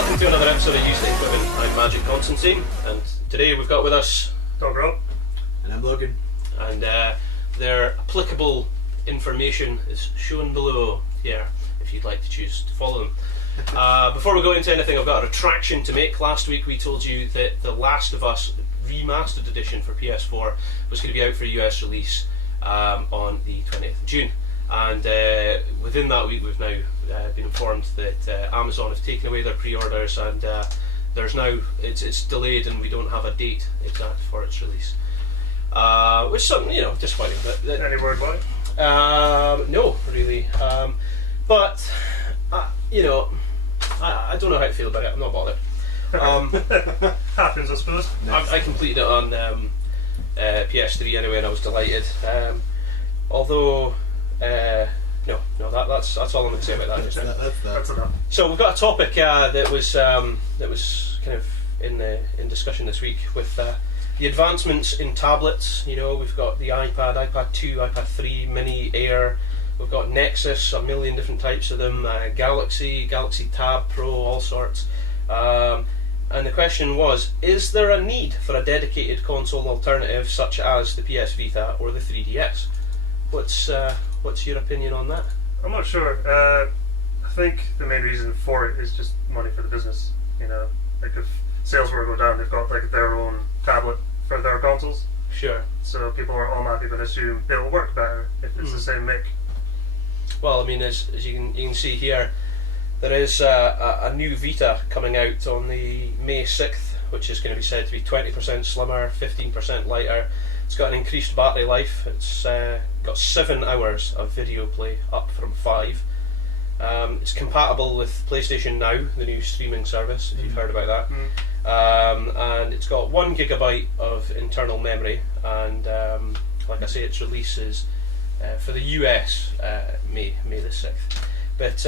welcome to another episode of UseTheInkRibbon. I'm Magic Constantine, and today we've got with us Dog Rob. And I'm Logan. And their applicable information is shown below here if you'd like to choose to follow them. Before we go into anything, I've got a retraction to make. Last week we told you that The Last of Us Remastered Edition for PS4 was going to be out for a US release on the 20th of June. And within that week we've now been informed that Amazon have taken away their pre-orders, and there's now it's delayed and we don't have a date exact for its release. Which is something, disappointing. Any word why? No, really. But I don't know how to feel about it. I'm not bothered. Happens, I suppose. I completed it on PS3 anyway, and I was delighted. Although, that's all I'm going to say about that just now. That's enough. So we've got a topic that was kind of in discussion this week with the advancements in tablets. We've got the iPad, iPad 2, iPad 3, Mini, Air. We've got Nexus, a million different types of them. Galaxy Tab Pro, all sorts. And the question was: is there a need for a dedicated console alternative such as the PS Vita or the 3DS? What's your opinion on that? I'm not sure. I think the main reason for it is just money for the business. Like if sales were to go down, they've got like their own tablet for their consoles. Sure. So people are automatically going to assume it'll work better if it's the same make. Well, I mean, as you can see here, there is a new Vita coming out on the May 6th, which is going to be said to be 20% slimmer, 15% lighter. It's got an increased battery life. It's got 7 hours of video play, up from 5. It's compatible with PlayStation Now, the new streaming service, if you've heard about that. And it's got 1 gigabyte of internal memory, and like I say, its release is for the US May the 6th. But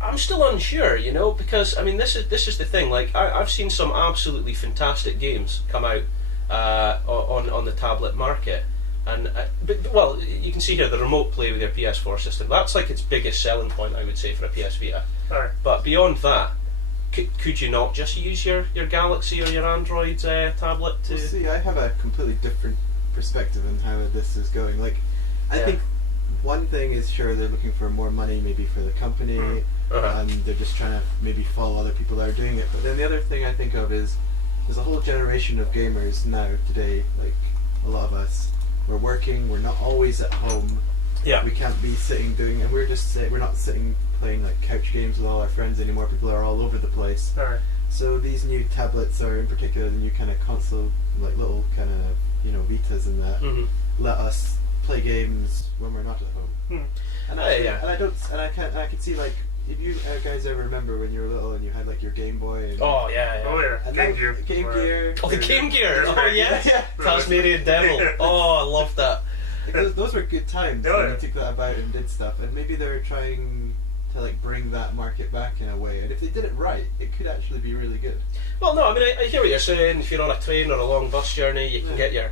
I'm still unsure, because I mean this is the thing. Like I've seen some absolutely fantastic games come out on the tablet market, and well, you can see here the remote play with your PS4 system. That's like its biggest selling point, I would say, for a PS Vita. Right. But beyond that, could you not just use your Galaxy or your Android tablet to? Well, see, I have a completely different perspective on how this is going. Like, I think one thing is, sure, they're looking for more money, maybe for the company, and they're just trying to maybe follow other people that are doing it. But then the other thing I think of is there's a whole generation of gamers now today. Like a lot of us, we're working, we're not always at home. Yeah. We can't be sitting doing, and we're not sitting playing like couch games with all our friends anymore. People are all over the place. Right. So these new tablets, are in particular the new kind of console, like little kind of Vitas and that, let us play games when we're not at home. And I can see, like, if you guys ever remember when you were little and you had like your Game Boy. And Oh yeah. And Game Gear. Oh, the Game Gear. Oh yeah. Yeah. Tasmanian Devil. Oh, I love that. Like, those were good times. Oh, when yeah. you took that about and did stuff, and maybe they're trying to like bring that market back in a way. And if they did it right, it could actually be really good. Well, no, I mean, I hear what you're saying. If you're on a train or a long bus journey, you can get your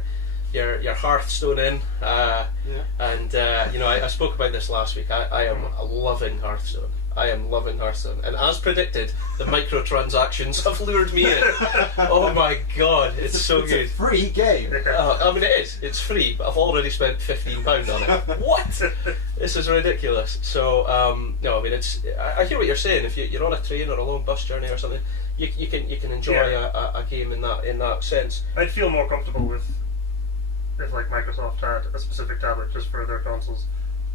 Hearthstone in. And I spoke about this last week. I am loving Hearthstone. And as predicted, the microtransactions have lured me in. Oh my god, it's so good. It's a free game. I mean, it is. It's free, but I've already spent £15 on it. What? This is ridiculous. So, no, I mean, I hear what you're saying. If you're on a train or a long bus journey or something, you can enjoy a game in that sense. I'd feel more comfortable if like Microsoft had a specific tablet just for their consoles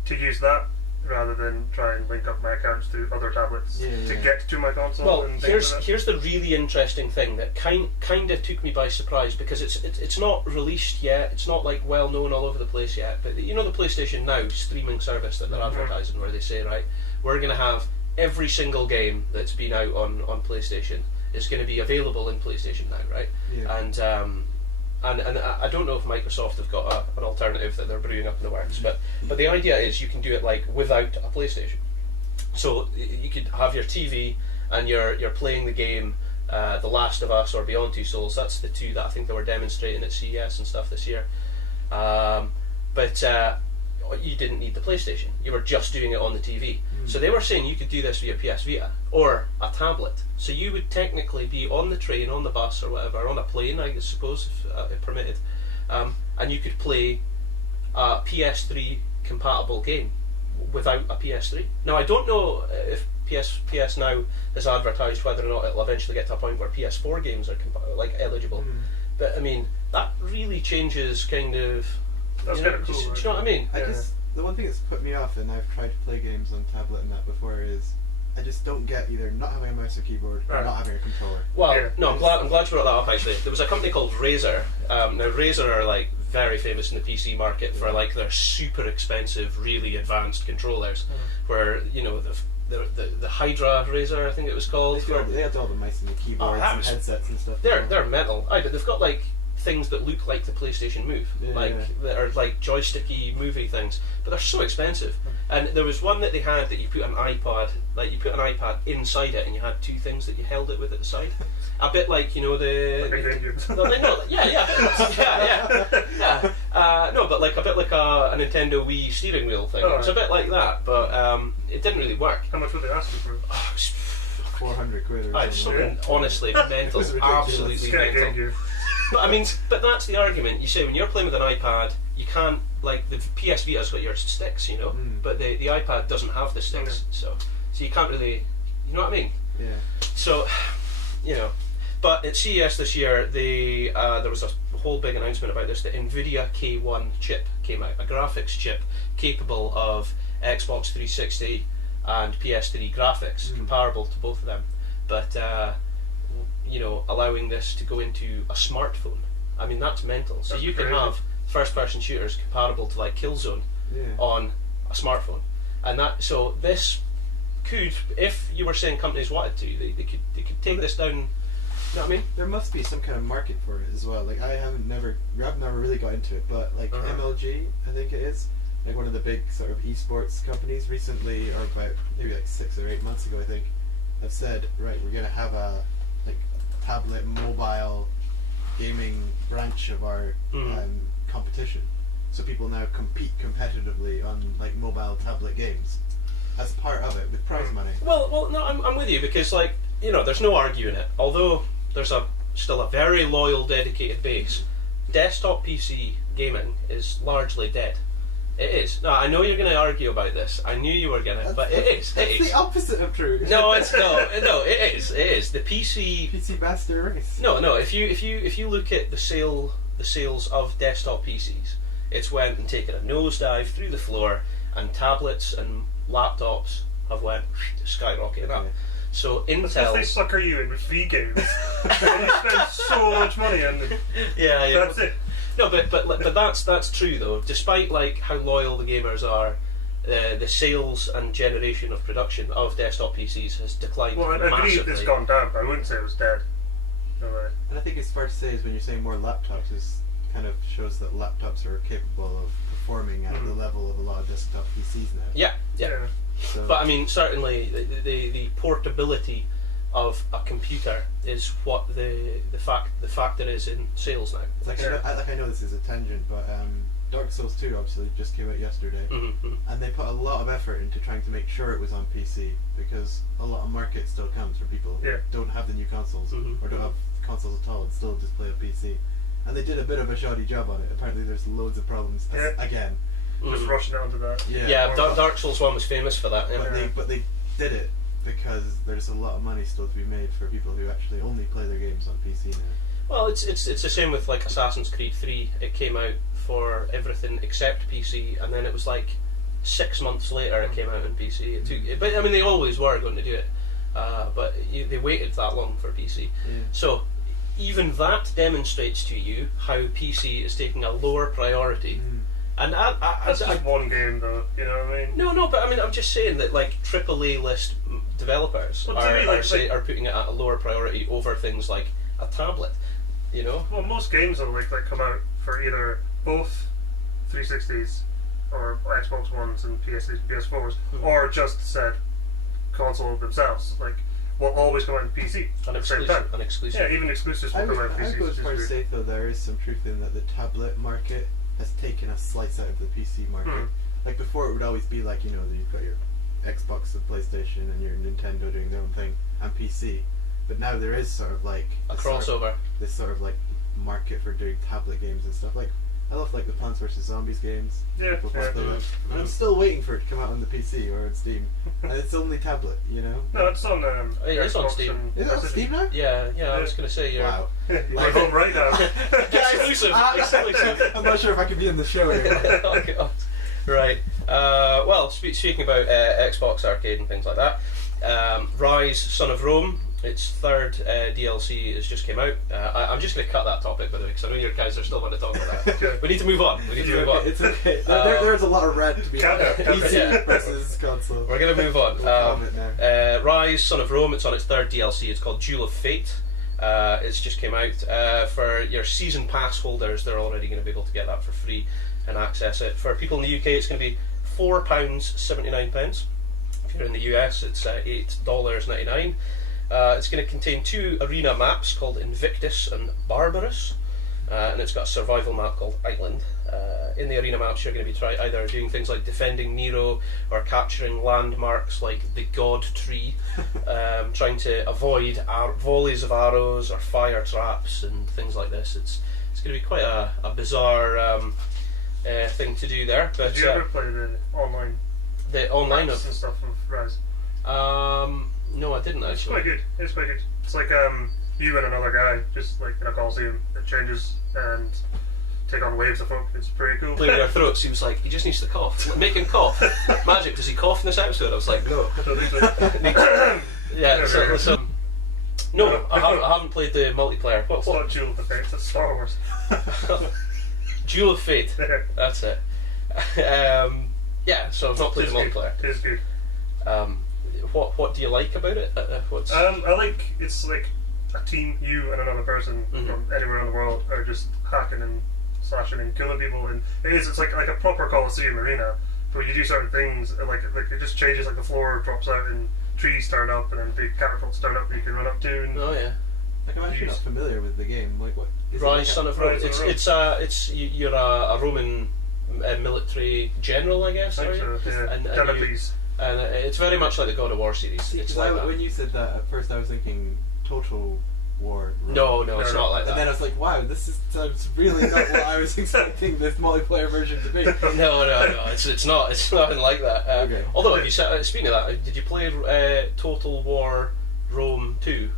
to use that, rather than try and link up my accounts to other tablets to get to my console. Well, and here's the really interesting thing that kind of took me by surprise, because it's not released yet. It's not like well known all over the place yet. But the PlayStation Now streaming service that they're advertising, where they say, right, we're going to have every single game that's been out on PlayStation is going to be available in PlayStation Now, right? Yeah. And I don't know if Microsoft have got an alternative that they're brewing up in the works, but the idea is you can do it like without a PlayStation. So you could have your TV and you're playing the game, The Last of Us or Beyond Two Souls. That's the two that I think they were demonstrating at CES and stuff this year. But you didn't need the PlayStation. You were just doing it on the TV. So they were saying you could do this via PS Vita or a tablet. So you would technically be on the train, on the bus or whatever, on a plane, I suppose, if it permitted, and you could play a PS3 compatible game without a PS3. Now I don't know if PS Now has advertised whether or not it'll eventually get to a point where PS4 games are eligible. But I mean, that really changes kind of. That's kind of cool. Do you know what I mean? The one thing that's put me off, and I've tried to play games on tablet and that before, is I just don't get either not having a mouse or keyboard or not having a controller. Well, no, I'm glad you brought that up. Actually, there was a company called Razer. Now Razer are like very famous in the PC market for like their super expensive, really advanced controllers, where the Hydra Razer, I think it was called. They had all the mice and the keyboards and headsets and stuff. They're metal. But they've got like things that look like the PlayStation Move, that are like joysticky movie things, but they're so expensive. And there was one that they had that you put an iPad inside it, and you had two things that you held it with at the side. A bit like no, but like a bit like a Nintendo Wii steering wheel thing. It was a bit like that, but it didn't really work. How much were they asking for? 400 quid or something. Something honestly mental, absolutely mental. But I mean, but that's the argument. You say when you're playing with an iPad, you can't, like, the PS Vita's got your sticks, but the iPad doesn't have the sticks, so you can't really, you know what I mean? Yeah. So, but at CES this year, there was a whole big announcement about this. The NVIDIA K1 chip came out, a graphics chip capable of Xbox 360 and PS3 graphics, comparable to both of them, but allowing this to go into a smartphone. I mean, that's mental. So you can have first-person shooters comparable to like Killzone on a smartphone, and this could, if you were saying companies wanted to, they could take this down. You know what I mean? There must be some kind of market for it as well. Like I've never really got into it, but like MLG, I think it is, like one of the big sort of esports companies recently, or about maybe like 6 or 8 months ago, I think, have said, right, we're going to have a tablet mobile gaming branch of our competition, so people now compete competitively on like mobile tablet games as part of it with prize money. Well, no, I'm with you, because like there's no arguing it. Although there's still a very loyal, dedicated base. Desktop PC gaming is largely dead. It is. No, I know you're going to argue about this. I knew you were going to, but it is. It's the opposite of true. No, it's no. It is. It is. The PC master race. No. If you look at the sales of desktop PCs, it's went and taken a nosedive through the floor, and tablets and laptops have went skyrocketing up. So Intel. Because they sucker you in with free games, and you spend so much money on them. Yeah. That's it. No, but that's true though. Despite like how loyal the gamers are, the sales and generation of production of desktop PCs has declined. Well, I agree it's gone down, but I wouldn't say it was dead. No way. And I think it's fair to say is when you're saying more laptops, is kind of shows that laptops are capable of performing at the level of a lot of desktop PCs now. Yeah. So, but I mean, certainly the portability of a computer is what the factor is in sales now. I know this is a tangent, but Dark Souls 2 obviously just came out yesterday, and they put a lot of effort into trying to make sure it was on PC, because a lot of market still comes from people who don't have the new consoles or don't have consoles at all and still just play a PC. And they did a bit of a shoddy job on it. Apparently there's loads of problems again. Just rushing onto that. Yeah, Dark Souls 1 was famous for that. Yeah. But they did it because there's a lot of money still to be made for people who actually only play their games on PC now. Well, it's the same with like Assassin's Creed 3. It came out for everything except PC, and then it was like 6 months later it came out on PC. But I mean, they always were going to do it, but they waited that long for PC. So even that demonstrates to you how PC is taking a lower priority. And that's just one game, though. You know what I mean? No, but I mean, I'm just saying that like AAA list developers are putting it at a lower priority over things like a tablet. Well, most games will like come out for either both 360s or Xbox Ones and PS4s, or just said console themselves. Like, will always come out on PC at the same time. Exclusive. Yeah, even exclusives will come out on PC. I would go as far as to say, though, there is some truth in that the tablet market has taken a slice out of the PC market. like before it would always be like, you know, you've got your Xbox and PlayStation and your Nintendo doing their own thing and PC, but now there is sort of like a crossover. This sort of like market for doing tablet games and stuff. Like I love like the Plants vs Zombies games. Yeah, People play that. And I'm still waiting for it to come out on the PC or on Steam, and it's only tablet, you know. No, it's on. It is on Steam. Is it on Steam now? Yeah. I was going to say, Wow. You're home right now. exclusive. I'm not sure if I can be on the show anymore. Oh, God. Right. Well, speaking about Xbox Arcade and things like that, Rise: Son of Rome, its third DLC has just came out. I'm just going to cut that topic, by the way, because I know you guys are still want to talk about that. We need to move on. It's okay. There's a lot of red to be PC versus console. We're going to move on. Rise: Son of Rome, it's on its third DLC. It's called Duel of Fate. It's just came out. For your season pass holders, they're already going to be able to get that for free and access it. For people in the UK, it's going to be £4.79. If you're in the US, it's $8.99. It's going to contain 2 arena maps called Invictus and Barbarous, and it's got a survival map called Island. In the arena maps, you're going to be either doing things like defending Nero or capturing landmarks like the God Tree, trying to avoid volleys of arrows or fire traps and things like this. It's going to be quite a bizarre thing to do there. But did you ever play the online? The online maps and stuff of Rise? No, I didn't actually. It's quite good. It's like you and another guy, just like in a coliseum. It changes and take on waves of folk. It's pretty cool. Playing with our throats, he was like, he just needs to cough. Make him cough. Magic, does he cough in this episode? I was like, no. I don't think so. Yeah, so no, I haven't played the multiplayer. It's not Duel of Fate, it's Star Wars. Duel of Fate. That's it. Yeah, so I've not played the multiplayer. It is good. What do you like about it? I like it's like a team, you and another person from anywhere in the world are just hacking and slashing and killing people, and it's like a proper Coliseum arena. But when you do certain things, like it just changes. Like the floor drops out and trees turn up, and then big catapults turn up that you can run up to. And oh yeah. Like I'm actually not familiar with the game. Like what? Rise: Son of Rome. You're a Roman military general, I guess. I think so, yeah. And it's very much like the God of War series. It's like that. When you said that, at first I was thinking Total War. No, it's not like that. And then I was like, wow, sounds really not what I was expecting this multiplayer version to be. No, it's not. It's nothing like that. Okay. Although, have you speaking of that, did you play Total War Rome 2?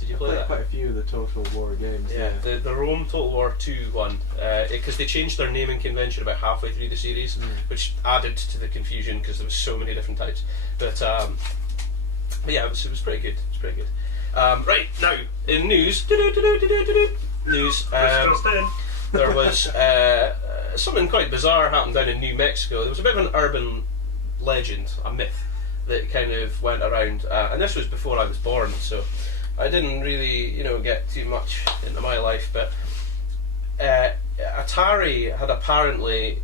Did you play that? Quite a few of the Total War games. Yeah, the Rome Total War 2 one, because they changed their naming convention about halfway through the series, which added to the confusion because there was so many different types. But yeah, it was pretty good. It's pretty good. Right now, in news, there was something quite bizarre happened down in New Mexico. There was a bit of an urban legend, a myth that kind of went around, and this was before I was born, so I didn't really, get too much into my life, but Atari had apparently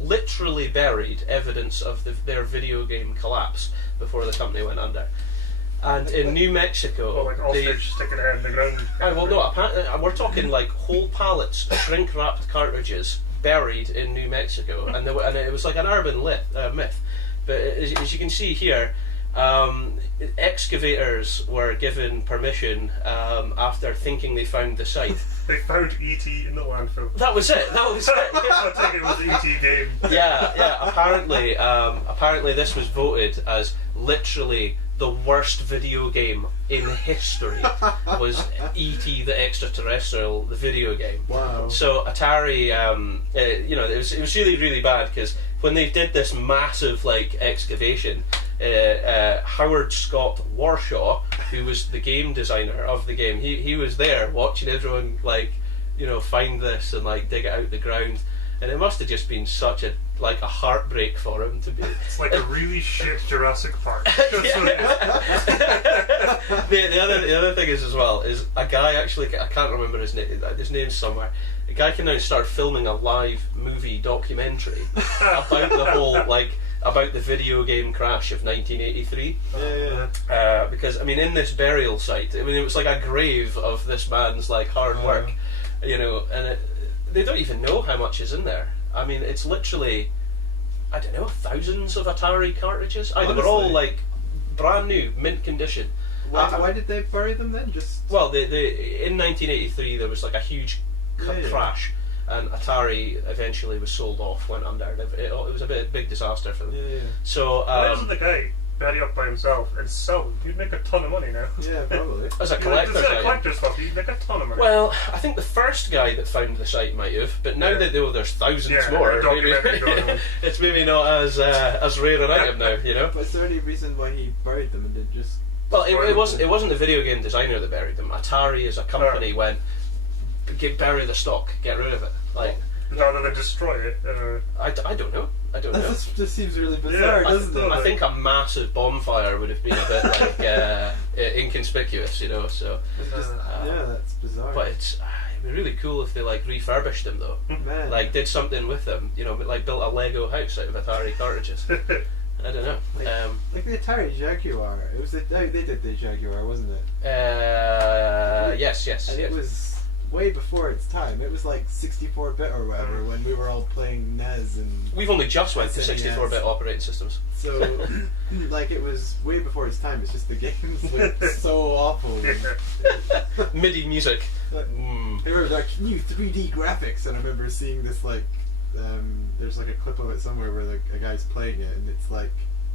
literally buried evidence of their video game collapse before the company went under. And in New Mexico, like ostrich sticking a head in the ground. Well, no, apparently we're talking like whole pallets of shrink-wrapped cartridges buried in New Mexico, and it was like an urban myth. But as you can see here, excavators were given permission after thinking they found the site. They found E.T. in the landfill. That was it. I think it was the E.T. game. Yeah. Apparently, this was voted as literally the worst video game in history. Was E.T. the Extraterrestrial, the video game? Wow. So Atari, it was really, really bad because when they did this massive excavation, Howard Scott Warshaw, who was the game designer of the game, he was there watching everyone find this and dig it out the ground, and it must have just been such a heartbreak for him to be. It's like a really shit Jurassic Park. The other thing is as well is a guy actually, I can't remember his name. His name's somewhere. A guy came down and started filming a live movie documentary about the whole about the video game crash of 1983. Because in this burial site, it was like a grave of this man's hard work, and they don't even know how much is in there. I mean, it's literally, I don't know, thousands of Atari cartridges. They were Honestly. all like brand new, mint condition. Why did they bury them then? Just Well, in 1983 there was like a huge crash, and Atari eventually was sold off, went under. It was a big disaster for them. Yeah. So Why doesn't the guy bury up by himself and sell them? You'd make a ton of money now. Yeah, probably. as a collector's item. Collector's stuff, you'd make a ton of money. Well, I think the first guy that found the site might have, but now that there's thousands more, a documentary going on. it's maybe not as rare an item now, you know. But is there any reason why he buried them and did just? Well, it wasn't the video game designer that buried them. Atari as a company went, bury the stock, get rid of it. Like, rather than destroy it. I don't know. This just seems really bizarre, doesn't it? I think a massive bonfire would have been a bit like inconspicuous, you know. So It's just, that's bizarre. but it'd be really cool if they like refurbished them though, Man. like did something with them, you know, like built a Lego house out of Atari cartridges. I don't know. Like the Atari Jaguar. It was they did the Jaguar, wasn't it? Yes. And it was way before its time. It was like 64-bit or whatever when we were all playing NES and. We've only just went to SNES. 64-bit operating systems. So, like, it was way before its time. It's just the games looked so awful. MIDI music. Like, There were like new 3D graphics, and I remember seeing this like. There's like a clip of it somewhere where like a guy's playing it, and it's like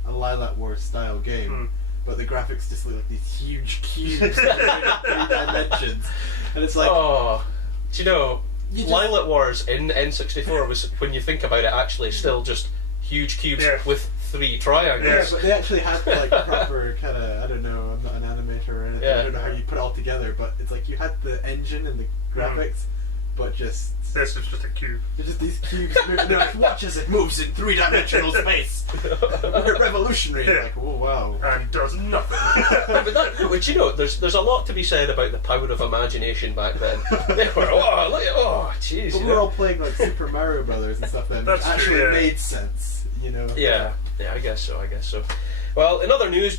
a Lilac Wars style game, but the graphics just look like these huge cubes in 3 dimensions, and it's like, do you know, You just- Lilac Wars in N64 was, when you think about it, actually still just huge cubes with 3 triangles. yeah, but they actually had like proper kind of, I don't know, I'm not an animator or anything, I don't know how you put it all together, but it's like you had the engine and the graphics, but just. This was just a cube. They're just these cubes moving. They're like, watch as it moves in 3-dimensional space. We're revolutionary. Like, oh wow. And does nothing. But you know, there's a lot to be said about the power of imagination back then. They were, jeez. But we were all playing like Super Mario Brothers and stuff then, which That's actually true, made sense, you know. Yeah, I guess so. Well, in other news,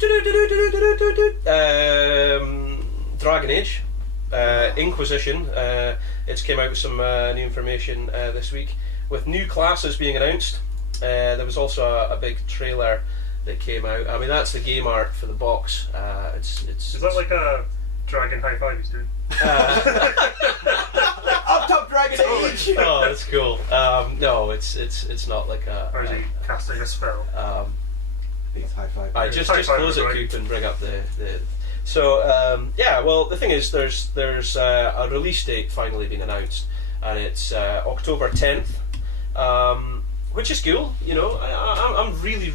Dragon Age, Inquisition. It's came out with some new information this week, with new classes being announced. There was also a big trailer that came out. I mean, that's the game art for the box. Is that like a Dragon High Five he's doing? Up top Dragon Age! Oh, that's cool. No, it's not like a. Or is he casting a spell? I think it's high five. I just High five close it, right. Coop, and bring up the. So well, the thing is, there's a release date finally being announced, and it's October 10th, which is cool. You know, I'm really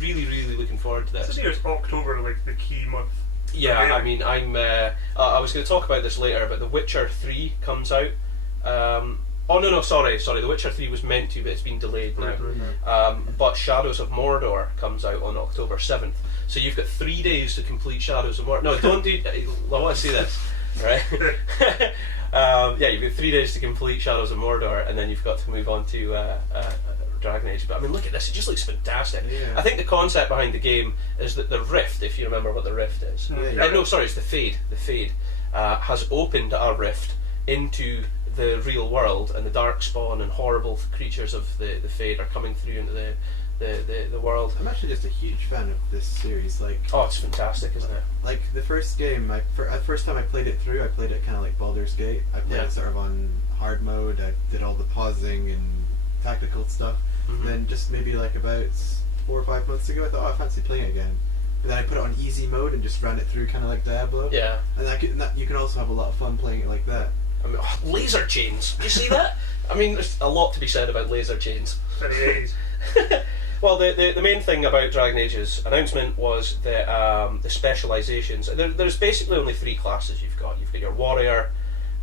looking forward to this. This year's October, like the key month. Yeah, I mean, I was going to talk about this later, but The Witcher 3 comes out. Sorry. The Witcher 3 was meant to, but it's been delayed now. But Shadows of Mordor comes out on October 7th. So you've got 3 days to complete Shadows of Mordor. No, don't do. I want to see this, right? You've got 3 days to complete Shadows of Mordor, and then you've got to move on to Dragon Age. But I mean, look at this; it just looks fantastic. Yeah. I think the concept behind the game is that the Rift, if you remember what the Rift is, no, sorry, it's the Fade. The Fade has opened a rift into the real world, and the Darkspawn and horrible creatures of the Fade are coming through into the world. I'm actually just a huge fan of this series. Like, oh, it's fantastic, isn't it? Like the first game, first time I played it through, I played it kind of like Baldur's Gate. I played it sort of on hard mode. I did all the pausing and tactical stuff. Mm-hmm. Then just maybe like about 4 or 5 months ago, I thought, I fancy playing it again. But then I put it on easy mode and just ran it through, kind of like Diablo. Yeah. And you can also have a lot of fun playing it like that. I mean, laser chains. Do you see that? I mean, there's a lot to be said about laser chains. Any 80s. Well, the main thing about Dragon Age's announcement was the specializations. There's basically only 3 classes you've got. You've got your warrior,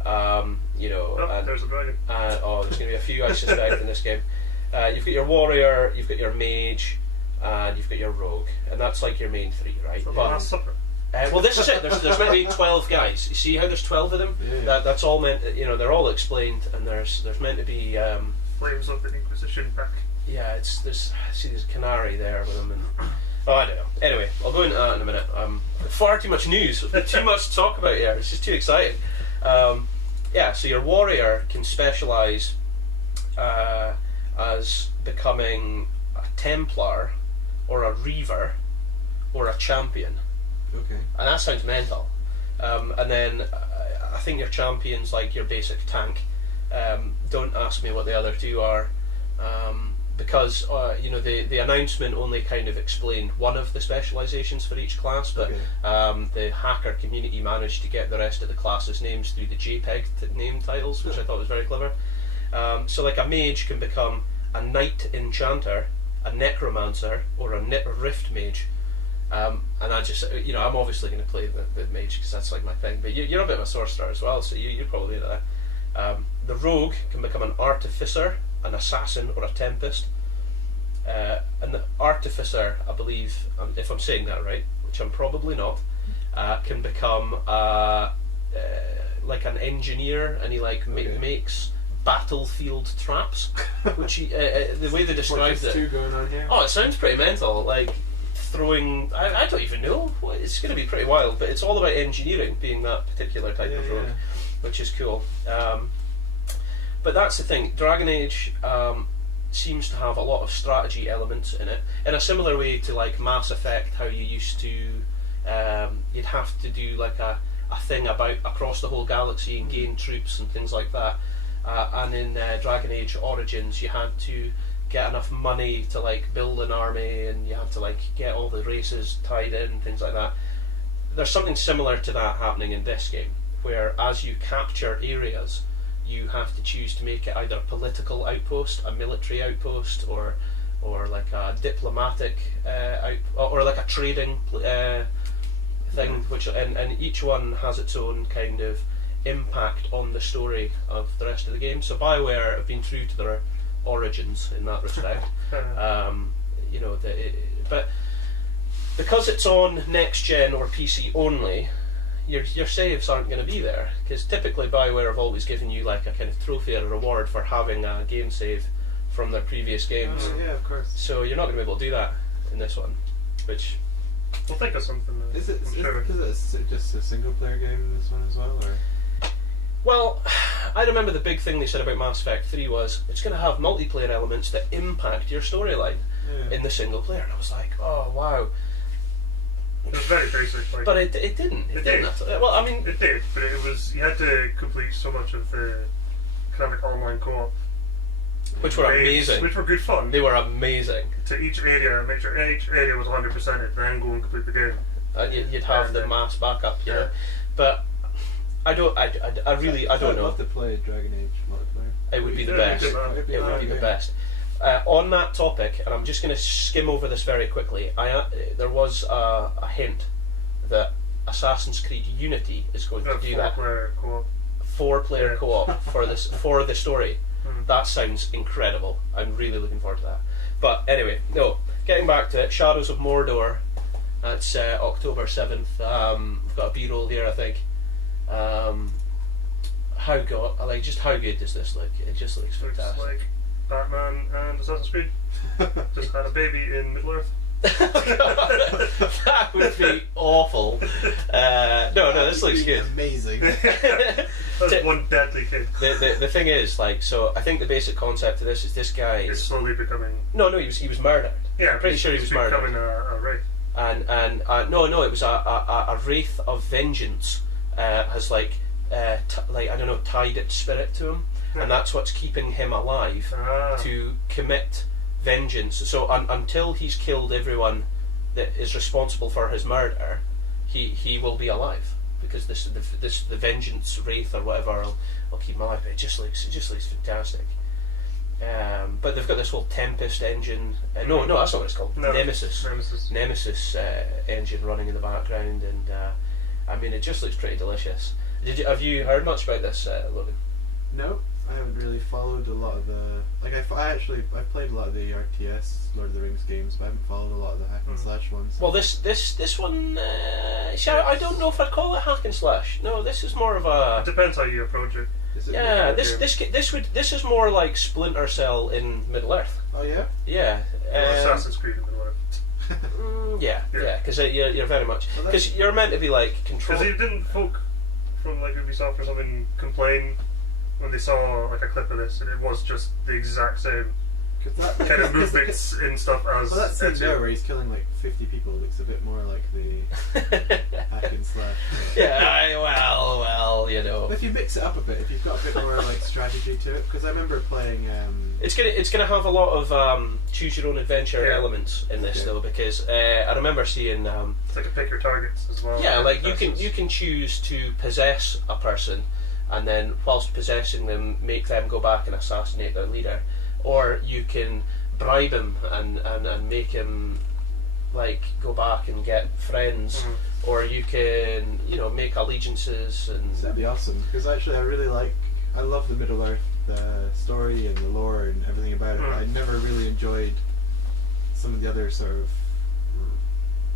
and there's a dragon. there's going to be a few, I suspect, in this game. You've got your warrior, you've got your mage, and you've got your rogue, and that's like your main 3, right? So the Last Supper. Well, this is it. There's meant to be 12 guys. You see how there's 12 of them? Yeah. That's all meant. They're all explained, and there's meant to be. Flames of the Inquisition back. Yeah, there's canary there with them, and I don't know. Anyway, I'll go into that in a minute. Far too much news. Too much to talk about here. It's just too exciting. So your warrior can specialise as becoming a Templar or a Reaver or a Champion. Okay. And that sounds mental. And then I think your Champion's like your basic tank. Don't ask me what the other two are, because the announcement only kind of explained one of the specializations for each class, but the hacker community managed to get the rest of the classes' names through the JPEG name titles, which I thought was very clever. So like a mage can become a knight enchanter, a necromancer, or a knit rift mage. And I just, I'm obviously going to play the mage because that's like my thing. But you're a bit of a sorcerer as well, so you're probably into that. The rogue can become an artificer, an assassin, or a tempest. And the artificer, I believe, if I'm saying that right, which I'm probably not, can become like an engineer, and he makes battlefield traps. Which the way they described it, going on here? it sounds pretty mental. Like throwing, I don't even know. It's going to be pretty wild, but it's all about engineering, being that particular type of rogue, which is cool. But that's the thing. Dragon Age seems to have a lot of strategy elements in it, in a similar way to like Mass Effect, how you used to you'd have to do like a thing about across the whole galaxy and gain troops and things like that. And in Dragon Age Origins, you had to get enough money to like build an army, and you had to like get all the races tied in and things like that. There's something similar to that happening in this game, where as you capture areas, you have to choose to make it either a political outpost, a military outpost, or like a diplomatic or like a trading thing. Which and each one has its own kind of impact on the story of the rest of the game. So BioWare have been true to their origins in that respect. But because it's on next gen or PC only, your saves aren't going to be there, because typically BioWare have always given you like a kind of trophy or a reward for having a game save from their previous games. Yeah, of course. So you're not going to be able to do that in this one, which we'll think of something. Is it sure. just a single player game in this one as well, or? Well, I remember the big thing they said about Mass Effect 3 was it's going to have multiplayer elements that impact your storyline in the single player, and I was like, oh wow. It was very basic, like, but it didn't. It didn't. Well, I mean, it did, but it was, you had to complete so much of the kind of like online co-op, which were amazing. Which were good fun. They were amazing. To each area, make sure each area was 100%, then go and complete the game. You'd have the mass backup, you know. But I really don't know. I'd love to play Dragon Age multiplayer. It would be the best. It would be the best. On that topic, and I'm just going to skim over this very quickly. There was a hint that Assassin's Creed Unity is going to do that. 4-player co-op. 4-player co-op for the story. That sounds incredible. I'm really looking forward to that. But anyway, no. Getting back to it, Shadows of Mordor. That's October 7th. We've got a B-roll here, I think. How good does this look? It just looks fantastic. Looks like Batman and Assassin's Creed just had a baby in Middle Earth. That would be awful. No, this looks good. Amazing. That's one deadly kid. The thing is, like, so I think the basic concept of this is this guy is slowly becoming. No, he was murdered. Yeah, I'm pretty sure he was murdered. Becoming a wraith. And no, it was a wraith of vengeance. Has tied its spirit to him, and that's what's keeping him alive to commit vengeance. So until he's killed everyone that is responsible for his murder, he will be alive, because the vengeance wraith or whatever will keep him alive. But it just looks fantastic. But they've got this whole Tempest engine. No, that's not what it's called. No, Nemesis engine running in the background, and I mean, it just looks pretty delicious. Have you heard much about this, Logan? No, I haven't really followed a lot of the. Like I've played a lot of the RTS Lord of the Rings games, but I haven't followed a lot of the hack and slash ones. Well, this one, I don't know if I'd call it hack and slash. No, this is more of a. It depends how you approach it. This is more like Splinter Cell in Middle Earth. Oh yeah. Yeah. Assassin's Creed in Middle Earth. Yeah, because you're very much because you're meant to be like control. Because didn't folk from like Ubisoft or something complain when they saw like a clip of this, and it was just the exact same kind of movements in stuff as. Well, that scene S2. there where he's killing like 50 people looks a bit more like the hack and slash. Well, you know. If you mix it up a bit, if you've got a bit more like strategy to it, because I remember playing. It's gonna have a lot of choose your own adventure elements in this though, because I remember seeing. It's like a pick your targets as well. Yeah, like you can choose to possess a person, and then whilst possessing them, make them go back and assassinate their leader, or you can bribe him and make him like go back and get friends, or you can make allegiances and. That'd be awesome, because actually I love the Middle Earth story and the lore and everything about it. I never really enjoyed some of the other sort of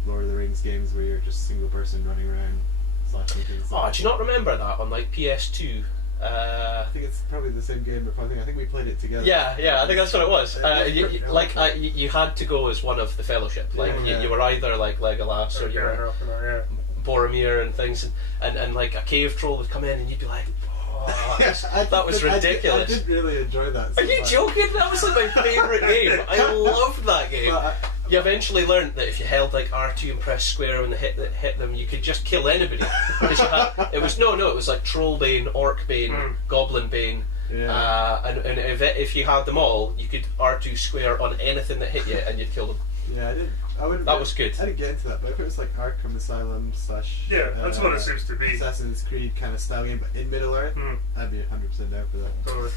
Lord of the Rings games where you're just single person running around slashing things. Oh, do you not remember that on like PS2? I think it's probably the same game, but I think we played it together. Yeah, I think that's what it was. You had to go as one of the Fellowship. Like you were either like Legolas or you were Boromir and things, and like a cave troll would come in and you'd be like, oh, that was ridiculous. I did really enjoy that. Are you joking? That was like my favourite game. I loved that game. You eventually learned that if you held like R2 and press square when they hit them, you could just kill anybody. It was like Troll Bane, Orc Bane, Goblin Bane, and if you had them all, you could R2 square on anything that hit you, and you'd kill them. Yeah, I did. That was good. I didn't get into that, but if it was like Arkham Asylum / that's what it seems to be. Assassin's Creed kind of style game, but in Middle Earth, I'd be 100% down for that. Totally.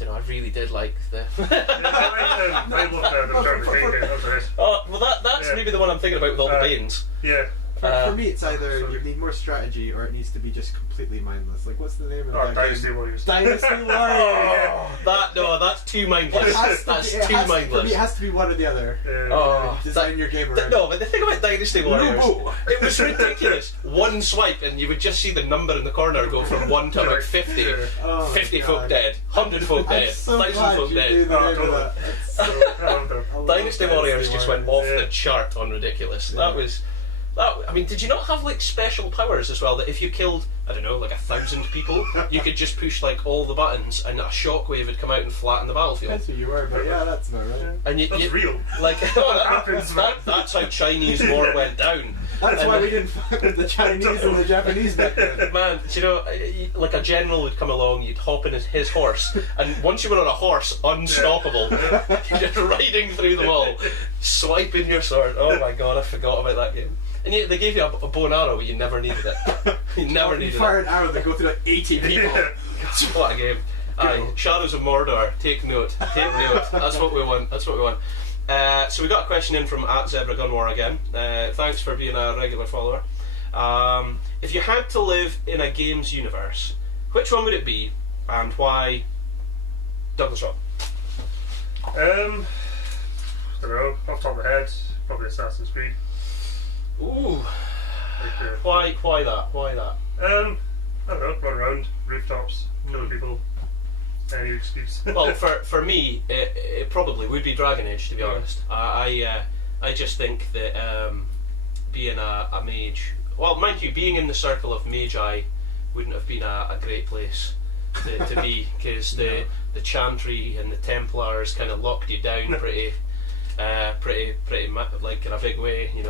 I really did like the. I love that. Oh, well, that's maybe the one I'm thinking about with all the Banes. Yeah. For me, it's either you need more strategy or it needs to be just completely mindless. Like, what's the name of that Dynasty game? Warriors. Dynasty Warriors! That's too mindless. For me, it has to be one or the other. Design your game around. No, but the thing about Dynasty Warriors, it was ridiculous. One swipe and you would just see the number in the corner go from 1 to like 50. 50 folk dead, 100 folk dead, 1,000 folk dead. Dynasty Warriors just went off the chart on ridiculous. I mean, did you not have like special powers as well? That if you killed, I don't know, like 1,000 people, you could just push like all the buttons, and a shockwave would come out and flatten the battlefield. That's what you were, but yeah, that's not right. And that's real. Like that's how Chinese war went down. That's why we didn't fuck with the Chinese and the Japanese back then. Man, like a general would come along, you'd hop in his horse, and once you were on a horse, unstoppable, you're just riding through them all, swiping your sword. Oh my god, I forgot about that game. And they gave you a bow and arrow, but you never needed it. You never needed it. You fire an arrow that go through like 80 people. What a game. Shadows of Mordor, take note. That's what we want. So we got a question in from @ZebraGunWar again. Thanks for being a regular follower. If you had to live in a games universe, which one would it be, and why? Douglas Rock. I don't know, off the top of my head, probably Assassin's Creed. Ooh. Why that? I don't know, run around, rooftops, killing people. Any excuse. Well, for me, it probably would be Dragon Age, to be honest. I just think that being a mage, well, mind you, being in the circle of magi wouldn't have been a great place to be, because the Chantry and the Templars kind of locked you down pretty like in a big way, and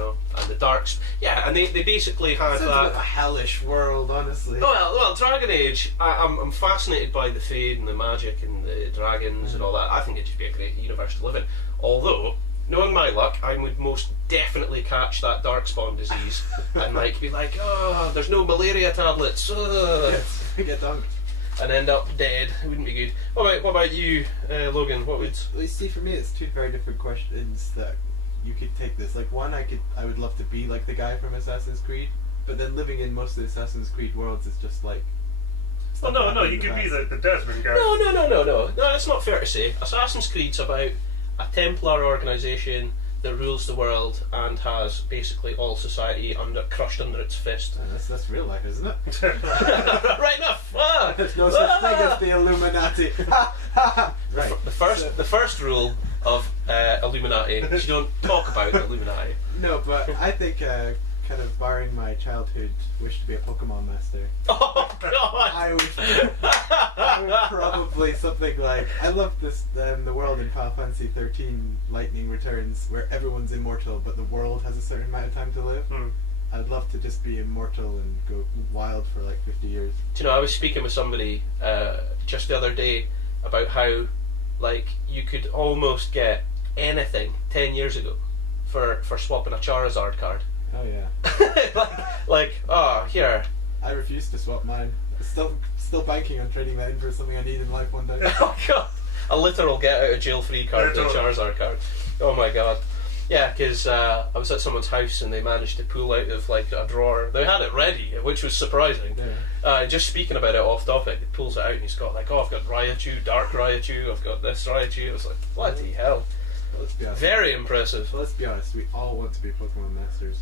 the Darks. Yeah, and they basically had that. A hellish world, honestly. Well, Dragon Age. I'm fascinated by the Fade and the magic and the dragons and all that. I think it'd just be a great universe to live in. Although, knowing my luck, I would most definitely catch that Darkspawn disease and like be like, oh, there's no malaria tablets. Get dunked. And end up dead. It wouldn't be good. What about you, Logan? What would? Well, you see, for me, it's two very different questions that you could take this. Like, one, I would love to be like the guy from Assassin's Creed, but then living in most of the Assassin's Creed worlds is just like. Oh no, you could be the Desmond guy. No, that's not fair to say. Assassin's Creed's about a Templar organisation that rules the world and has basically all society crushed under its fist. That's real life, isn't it? Right enough. There's no such thing as the Illuminati. Right. The first rule of Illuminati is you don't talk about the Illuminati. No, but I think kind of barring my childhood wish to be a Pokemon master. Oh God! I would probably something like, I love this the world in Final Fantasy 13 Lightning Returns where everyone's immortal but the world has a certain amount of time to live. I'd love to just be immortal and go wild for like 50 years. Do you know, I was speaking with somebody just the other day about how like you could almost get anything 10 years ago for swapping a Charizard card. Oh yeah. like here. I refuse to swap mine. Still banking on trading that in for something I need in life one day. Oh God, a literal get out of jail free card to a Charizard card. Oh my God. Yeah, because I was at someone's house and they managed to pull out of like a drawer. They had it ready, which was surprising. Yeah. Just speaking about it off topic, he pulls it out and he's got like, I've got Raichu, Dark Raichu, I've got this Raichu. I was like, bloody hell. Well, let's be honest. Very impressive. Well, let's be honest, we all want to be Pokemon masters.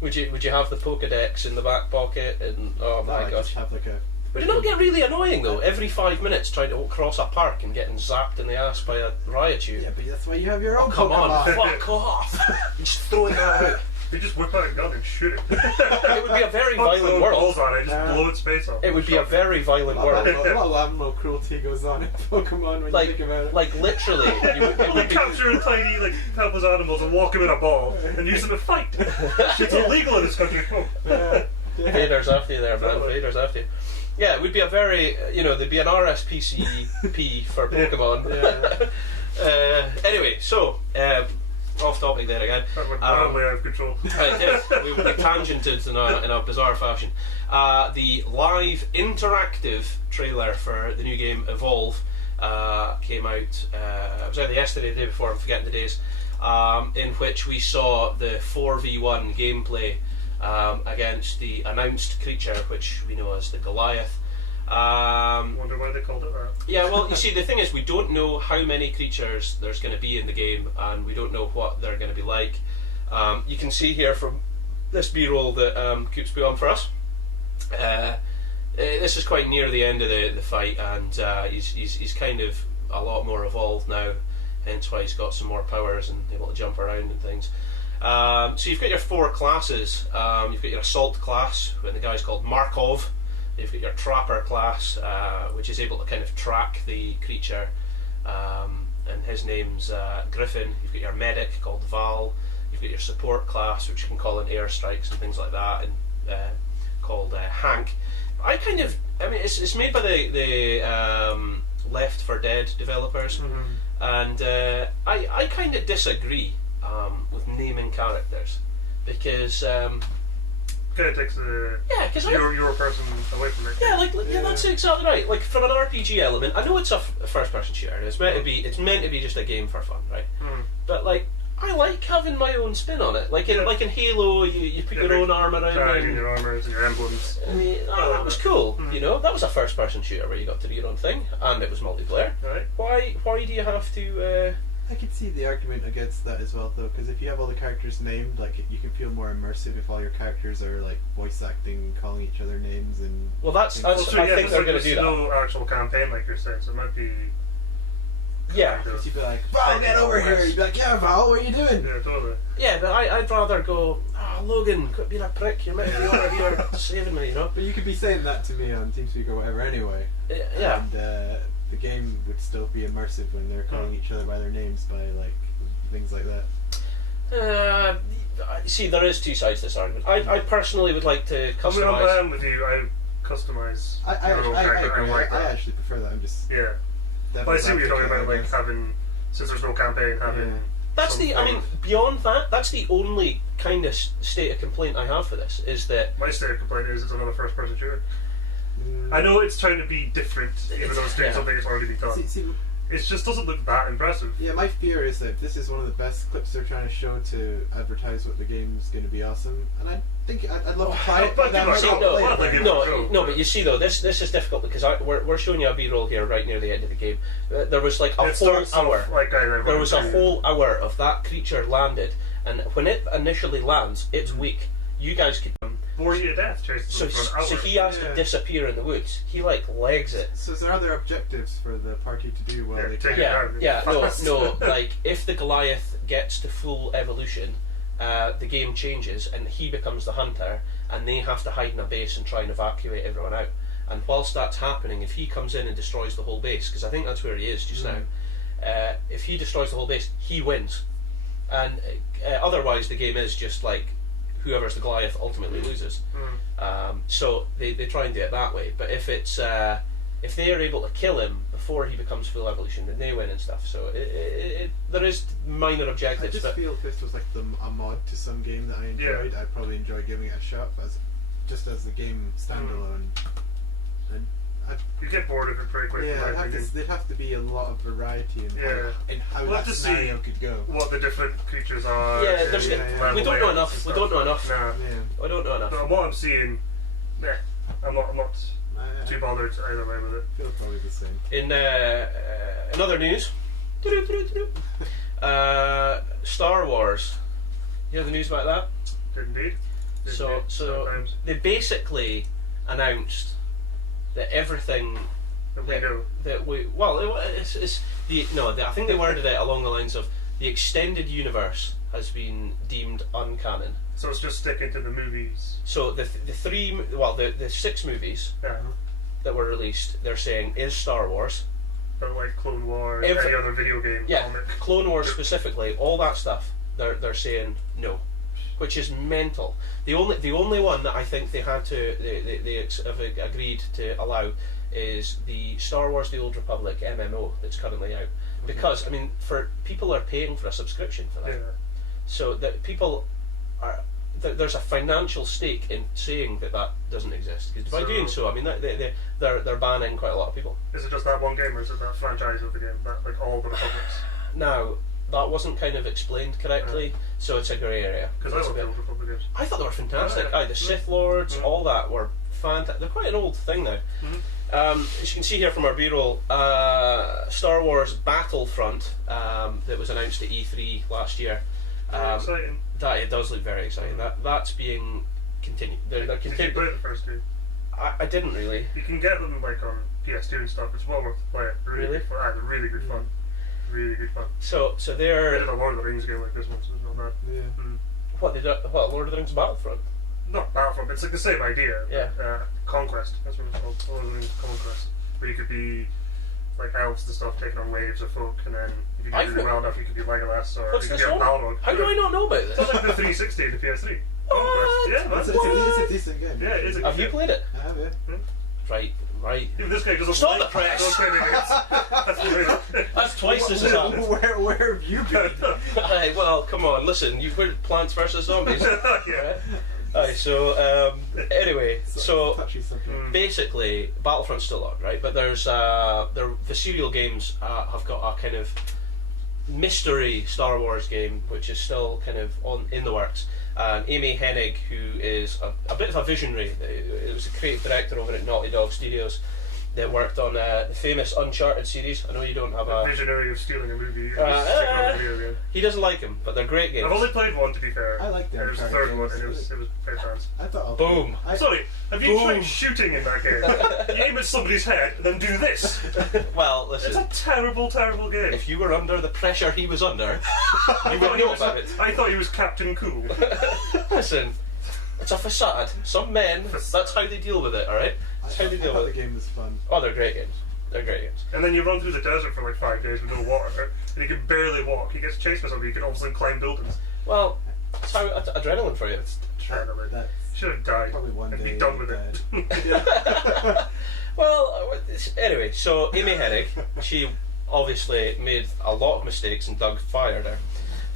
Would you have the Pokedex in the back pocket? And oh my gosh. Just have like a... Would it not get really annoying though? Every 5 minutes trying to cross a park and getting zapped in the ass by a Raichu. Yeah, but that's why you have your own Come Pokemon. on, fuck off! You're just throwing that out. You just whip out a gun and shoot it. It would be a very violent world. Balls on it, just blow its face off. It would be a very violent world. A lot of animal cruelty goes on in Pokemon when you think about it. Like literally, it Like would be. capturing tiny, like helpless animals and walk them in a ball and use them to fight. It's illegal in this country. Oh. Yeah. Vader's after you there, man. Vader's after you. Yeah, it would be a very, there'd be an RSPCP for Pokemon. Yeah. Anyway, so, off topic there again. That went wildly out of control. We tangented in a bizarre fashion. The live interactive trailer for the new game Evolve came out. It was either yesterday or the day before, I'm forgetting the days. In which we saw the 4v1 gameplay against the announced creature, which we know as the Goliath. Wonder why they called it that. Yeah, well, you see, the thing is, we don't know how many creatures there's going to be in the game, and we don't know what they're going to be like. You can see here from this B-roll that Coop's put on for us. This is quite near the end of the fight, and he's kind of a lot more evolved now, hence why he's got some more powers and able to jump around and things. So you've got your 4 classes. You've got your Assault class, when the guy's called Markov. You've got your Trapper class, which is able to kind of track the creature, and his name's Griffin. You've got your Medic called Val. You've got your Support class, which can call in airstrikes and things like that, and called Hank. It's made by the Left 4 Dead developers, and I kind of disagree with naming characters, because kind of takes your person away from it. Yeah, that's exactly right. Like, from an RPG element, I know it's a first-person shooter. It's meant to be just a game for fun, right? But like, I like having my own spin on it. Like in Halo, you put your own armor on. And your armors and your emblems. I mean, that was cool. You know, that was a first-person shooter where you got to do your own thing, and it was multiplayer. Right. Why do you have to? I could see the argument against that as well, though, because if you have all the characters named, like, you can feel more immersive if all your characters are like voice acting, calling each other names, and Well, I think they're going to do that. There's no actual campaign, like you're saying, so it might be. Yeah, because you'd be like, Val, get over here. You'd be like, yeah, Val, what are you doing? Yeah, totally. Yeah, but I'd rather go, Logan, quit being a prick. You're meant to be over here saving me, you know. But you could be saying that to me on TeamSpeak or whatever anyway. Yeah. And the game would still be immersive when they're calling each other by their names, by like things like that. See, there is 2 sides to this argument. I personally would like to customize. I'm with you. I customize. I agree. I actually prefer that. I'm just But I see what you're talking about, like having, since there's no campaign, having. Yeah. Beyond that, that's the only kind of state of complaint I have for this, is that. My state of complaint is it's another first-person shooter. I know it's trying to be different, even though it's doing something that's already been done. It just doesn't look that impressive. Yeah, my fear is that this is one of the best clips they're trying to show to advertise what the game's going to be awesome, and I think I'd love to try it. But but you see though, this is difficult because we're showing you a B-roll here right near the end of the game. There was like a whole hour. There was a whole hour of that creature landed, and when it initially lands, it's weak. You guys could bore you to death, chasing for an hour. So he has to disappear in the woods. He like legs it. So is there other objectives for the party to do while they take it down? No. Like if the Goliath gets to full evolution, the game changes and he becomes the hunter, and they have to hide in a base and try and evacuate everyone out. And whilst that's happening, if he comes in and destroys the whole base, because I think that's where he is just now, if he destroys the whole base, he wins. And otherwise, the game is just like whoever's the Goliath ultimately loses. So they try and do it that way. But if it's if they are able to kill him before he becomes full evolution, then they win and stuff. So there is minor objectives. I just feel if this was like a mod to some game that I enjoyed, I'd probably enjoy giving it a shot. But as the game standalone, you get bored of it pretty quickly. Yeah, there'd have to be a lot of variety in how we'll that have to scenario see could go. what the different creatures are. We don't know enough. We don't know enough. Nah. I don't know enough. But what I'm seeing, I'm not too bothered either way with it. Feels probably the same. In other news, Star Wars. You hear the news about that? Indeed. So they basically announced that everything I think they worded it along the lines of the extended universe has been deemed uncanon. So it's just sticking to the movies. So the 6 movies that were released, they're saying is Star Wars. But like Clone Wars, any other video game. Comic. Clone Wars specifically, all that stuff. They're saying no, which is mental. The only one that I think they had to they have agreed to allow is the Star Wars: The Old Republic MMO that's currently out, because I mean, for people are paying for a subscription for that, so that people are. There's a financial stake in saying that doesn't exist, because by doing so, I mean they're banning quite a lot of people. Is it just that one game, or is it that franchise of the game, that like all the Republics? Now that wasn't kind of explained correctly, so it's a grey area. Because I love the Old Republic games. I thought they were fantastic. The Sith Lords, all that were fantastic. They're quite an old thing now. As you can see here from our B-roll, Star Wars Battlefront that was announced at E3 last year. Exciting. That it does look very exciting. That's being continued. Did you play the first two? I didn't really. You can get them like on PS2 and stuff. It's well worth playing. Really good, really good fun. Really good fun. So they're. They did a Lord of the Rings game like this one, so it's not bad. Yeah. What Lord of the Rings Battlefront? Not Battlefront. It's like the same idea. Yeah. Conquest. That's what it's called. Lord of the Rings Conquest. Where you could be like elves and stuff, taking on waves of folk, and then if you do really well enough, you could be Legolas, or you could be a Balrog. How do I not know about this? It's like the 360 and the PS3. What? Yeah, It's a decent game. Yeah, it is. Have you played it? I have, yeah. Right. Even this guy doesn't Stop play. the press! Don't play the games. That's twice this has happened. Where have you been? Well, come on, listen. You put Plants vs Zombies. Yeah. Anyway, so Touchy subject. basically, Battlefront's still on, right? But there's the serial games have got a kind of mystery Star Wars game which is still kind of in the works. And Amy Hennig, who is a bit of a visionary, it was a creative director over at Naughty Dog Studios that worked on the famous Uncharted series. I know you don't have a visionary of stealing a movie. He doesn't like them, but they're great games. I've only played one, to be fair. I like them. There was the third one, and it was very fans. I thought. Boom. Sorry, have you tried shooting in that game? You aim at somebody's head, then do this. Well, listen. It's a terrible, terrible game. If you were under the pressure he was under, you would know about it. I thought he was Captain Cool. Listen, it's a facade. Some men, that's how they deal with it, alright? That's how they deal with it. The game was fun. Oh, they're great games. They're great games. And then you run through the desert for like 5 days with no water, and you can barely walk. He gets chased by somebody, you can all of a sudden climb buildings. Well, that's how adrenaline for you. Should have died. Probably one and day. be done with it. Well, anyway, so Amy Hennig, she obviously made a lot of mistakes and dug fire there.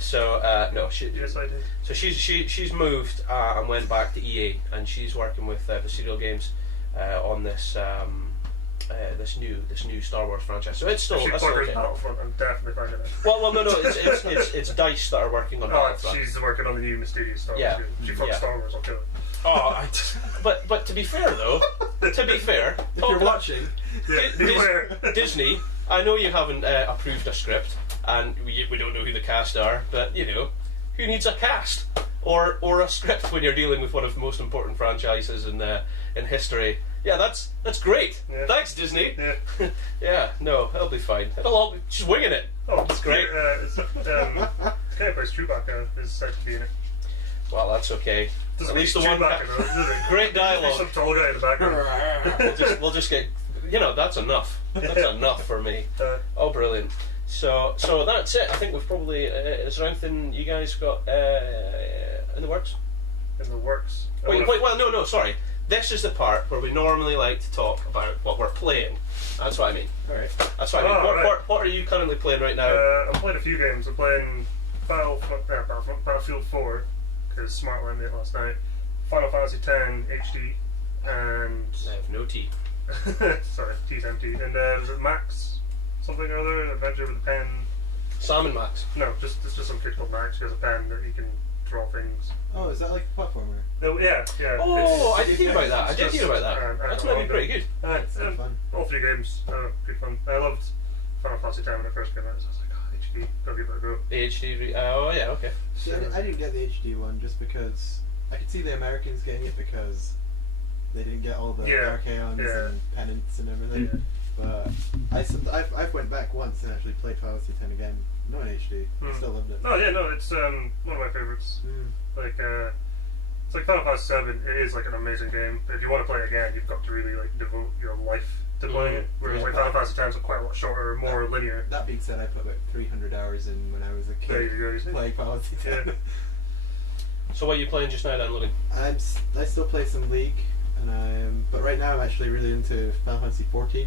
So yes, I did. So she's moved and went back to EA, and she's working with the serial games on this this new Star Wars franchise. So it's still. If she that's pluggers okay. Battlefront, I'm definitely finding it. Well, no, it's DICE that are working on Battlefront. She's working on the new mysterious Star Wars game. She fucks Star Wars, I'll kill it. Oh, but to be fair though, if you're watching, Disney, I know you haven't approved a script, and we don't know who the cast are, but you know, who needs a cast or a script when you're dealing with one of the most important franchises in history? Yeah, that's great. Yeah. Thanks, Disney. Yeah. Yeah, no, it'll be fine. It'll all be just winging it. Oh, it's great. plays Chewbacca is said to be in it. Well, that's okay. Doesn't At least the make one Chewbacca, though, does it? great There's dialogue. some tall guy in the background. We'll just get, that's enough. That's enough for me. Oh, brilliant. So that's it. I think we've probably. Is there anything you guys got in the works? In the works. Wait. Well, no. Sorry. This is the part where we normally like to talk about what we're playing. That's what I mean. All right. That's what I mean. Right. What are you currently playing right now? I'm playing a few games. I'm playing Battlefield 4 because Smart landed it last night. Final Fantasy X HD and I have no tea. sorry, T's empty. And was it Max something or other? Adventure with a pen. Salmon Max. No, it's just some kid called Max who has a pen that he can draw things. Oh, is that like a platformer? No, yeah. Oh, I It's did hear about that. I did hear about that. That's maybe pretty good. That's so fun. All 3 games, good fun. I loved Final Fantasy X when it first came out, so I was like, oh, HD, gotta give it a go. The HD. Oh yeah, okay. See, I didn't get the HD one just because I could see the Americans getting it because they didn't get all the Archaons and Penance and everything. Yeah. But I've went back once and actually played Final Fantasy X again, not in HD. I still loved it. Oh yeah, no, it's one of my favorites. Like it's like Final Fantasy VII. It is like an amazing game. But if you want to play it again, you've got to really like devote your life to playing it. Whereas like Final Fantasy X are quite a lot shorter, more linear. That being said, I put about 300 hours in when I was a kid There you go, you see. playing Final Fantasy X. Yeah. So what are you playing just now then, Logan? I still play some League, but right now I'm actually really into Final Fantasy 14.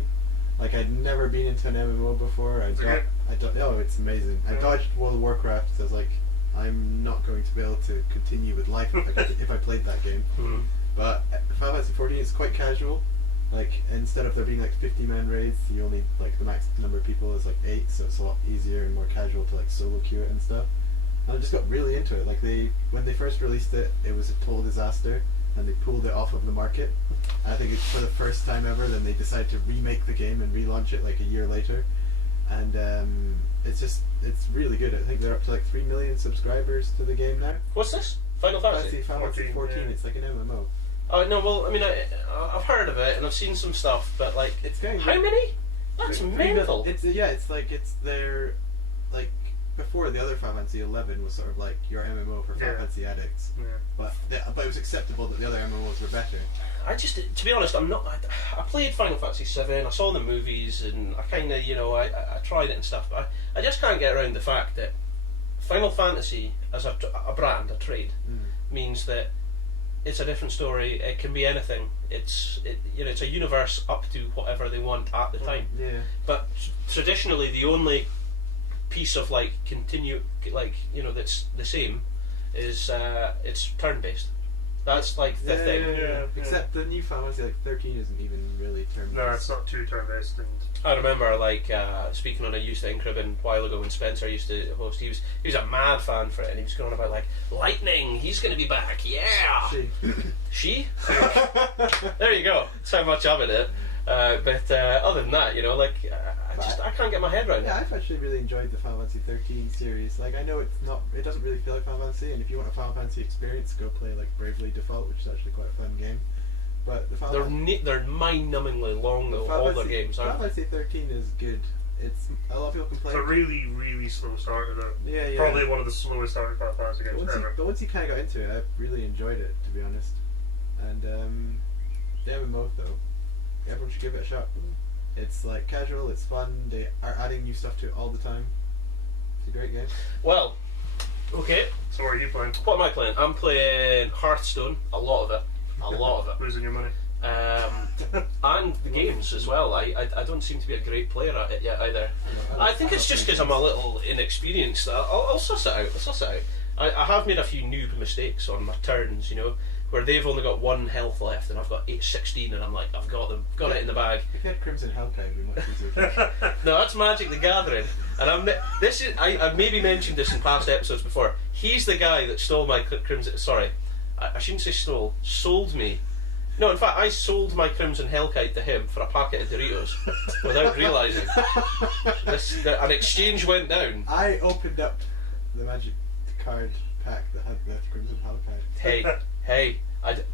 Like I'd never been into an MMO before. Oh, it's amazing. I dodged World of Warcraft. So I was like, I'm not going to be able to continue with life if I played that game. But Final Fantasy 14 is quite casual. Like instead of there being like 50-man raids, you only like the max number of people is like 8, so it's a lot easier and more casual to like solo queue it and stuff. And I just got really into it. Like when they first released it, it was a total disaster, and they pulled it off of the market. And I think it's for the first time ever. Then they decided to remake the game and relaunch it like a year later, and it's really good. I think they're up to like 3 million subscribers to the game now. What's this? Final Fantasy? Final Fantasy 14. Yeah. It's like an MMO. Oh no, well I mean I've heard of it and I've seen some stuff, but like It's going. how many? That's mental. It's their like before the other Final Fantasy 11 was sort of like your MMO for Final Fantasy addicts. Yeah. But it was acceptable that the other MMOs were better. I just, to be honest, I played Final Fantasy VII. I saw the movies, and I kind of, I tried it and stuff. But I just can't get around the fact that Final Fantasy, as a brand, a trade, means that it's a different story. It can be anything. It's a universe up to whatever they want at the time. Yeah. But traditionally, the only piece of that's the same is it's turn based. That's like the thing. Yeah. Except the new Final Fantasy like 13 isn't even really turn-based. No, it's not too turn-based. And I remember speaking on a UseTheInkRibbon a while ago when Spencer used to host. He was a mad fan for it, and he was going on about like lightning. He's going to be back. Yeah. She. There you go. That's how much I'm in it. But other than that, I can't get my head around it. Yeah, I've actually really enjoyed the Final Fantasy 13 series. Like, I know it doesn't really feel like Final Fantasy, and if you want a Final Fantasy experience, go play like Bravely Default, which is actually quite a fun game. But the they're mind-numbingly long though. All their games Final aren't. Fantasy 13 is good. It's a lot of people complain. it's a really, really slow starter though. Yeah. Probably one of the slowest starting Final Fantasy games ever. But once you kind of got into it, I really enjoyed it, to be honest. And the MMO though, everyone should give it a shot. It's like casual, it's fun. They are adding new stuff to it all the time. It's a great game. Well, okay. So what are you playing? What am I playing? I'm playing Hearthstone. A lot of it. Losing your money. And the games as well. I don't seem to be a great player at it yet either. I think it's just because I'm a little inexperienced. I'll suss it out. I have made a few noob mistakes on my turns, where they've only got 1 health left and I've got 16, and I'm like, I've got them, got it in the bag. If you had Crimson Hellkite, it'd be much easier. No, that's Magic the Gathering, and I've maybe mentioned this in past episodes before. He's the guy that stole my Crimson. Sorry, I shouldn't say stole. Sold me. No, in fact, I sold my Crimson Hellkite to him for a packet of Doritos without realising. An exchange went down. I opened up the Magic card pack that had the Crimson Hellkite. Hey,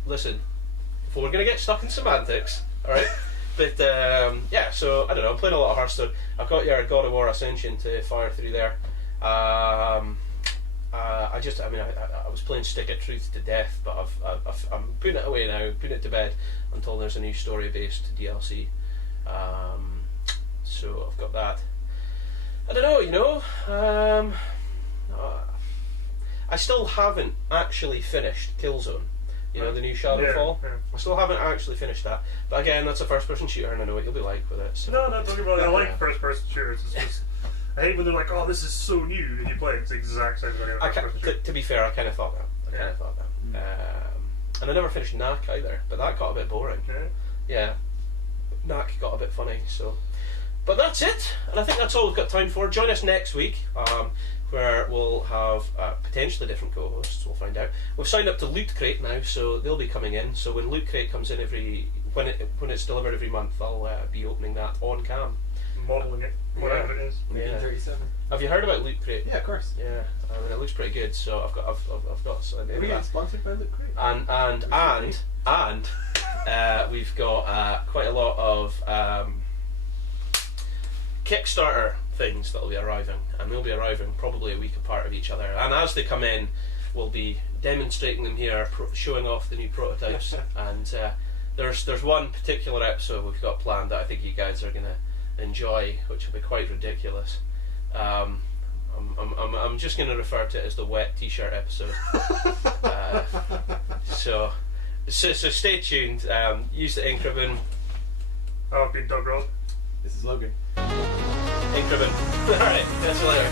listen, before we're going to get stuck in semantics, alright? But, so, I don't know, I'm playing a lot of Hearthstone. I've got your God of War Ascension to fire through there. I was playing Stick of Truth to death, but I'm putting it away now, putting it to bed until there's a new story-based DLC. So I've got that. I don't know, I still haven't actually finished Killzone. The new Shadowfall. Yeah. I still haven't actually finished that. But again, that's a first-person shooter, and I know what you'll be like with it. So. No, don't get me wrong. I like first-person shooters. It's just, I hate when they're like, "Oh, this is so new," and you play it. It's the exact same thing. To be fair, I kind of thought that. And I never finished Knack either, but that got a bit boring. Yeah, Knack got a bit funny. So, but that's it, and I think that's all we've got time for. Join us next week, where we'll have potentially different co-hosts. We'll find out. We've signed up to Loot Crate now, so they'll be coming in. So when Loot Crate comes in when it's delivered every month, I'll be opening that on cam, modelling it, whatever it is. 37. Have you heard about Loot Crate? Yeah, of course. Yeah, I mean it looks pretty good. So I've got. Are we getting sponsored by Loot Crate? And we've got quite a lot of Kickstarter things that'll be arriving, and they'll be arriving probably a week apart of each other. And as they come in, we'll be demonstrating them here, showing off the new prototypes. And there's one particular episode we've got planned that I think you guys are gonna enjoy, which will be quite ridiculous. I'm just going to refer to it as the wet t-shirt episode. So stay tuned. Use the ink ribbon. I've been Doug Rob. This is Logan. Ink ribbon. Alright, catch you later.